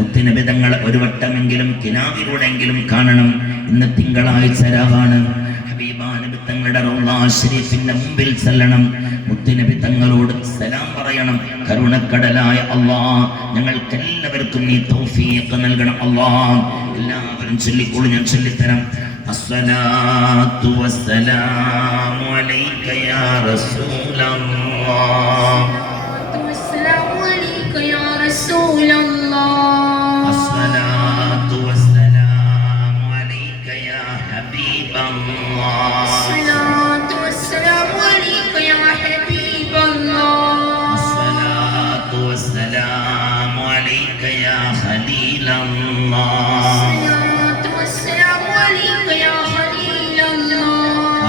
മുത്തുനബി തങ്ങളെ ഒരു വട്ടമെങ്കിലും കിനാവിലൂടെങ്കിലും കാണണം. ഇന്ന് തിങ്കളാഴ്ച രാവാണ്. ഹബീബായ നബി തങ്ങളുടെ റൗള ശരീഫിന്റെ മുമ്പിൽ ചെല്ലണം. മുത്തുനബി തങ്ങളോട് സലാം പറയണം. കരുണക്കടലായ അല്ലാഹ്, ഞങ്ങൾക്ക് എല്ലാവർക്കും നീ തൗഫീഖ് നൽകണം അല്ലാഹ്. എല്ലാവരും ചൊല്ലിക്കോളൂ, ഞാൻ ചൊല്ലിത്തരാം. അസ്സലാത്തു വസ്സലാമു അലൈക യാ റസൂലല്ലാഹ്, വസ്സലാമു അലൈക യാ റസൂലല്ലാഹ്, അസ്സലാത്തു വസ്സലാമു അലൈക യാ ഹബീബല്ലാഹ്, അസ്സലാത്തു വസ്സലാമു അലൈക യാ ഹബീബല്ലാഹ്, അസ്സലാത്തു വസ്സലാമു അലൈക യാ ഖലീലല്ലാഹ്,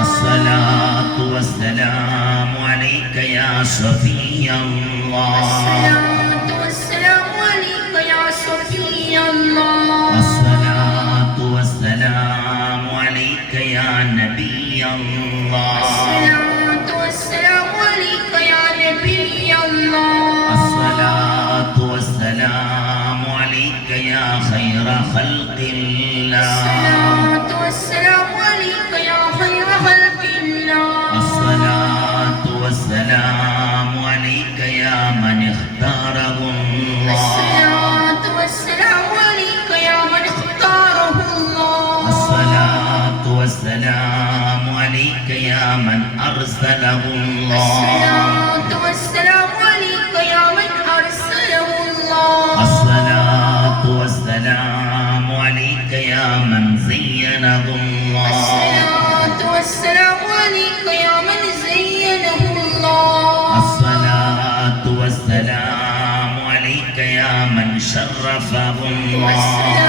الصلاة والسلام عليك يا صفي الله، الصلاة والسلام عليك يا صفي الله، الصلاة والسلام عليك يا نبي الله، الصلاة والسلام عليك يا نبي الله، الصلاة والسلام عليك يا خير خلق الله، الصلاة والسلام عليك يا خير خلق الله، الصلاة والسلام عليك يا من اختاره الله، الصلاة والسلام عليك يا من اختاره الله، الصلاة والسلام عليك يا من أرسله الله، الصلاة والسلام عليك يا من أرسله الله، الصلاة والسلام عليك يا من زينه الله، الصلاة والسلام عليك يا من زينه الله، الصلاة والسلام عليك يا من شرفه الله،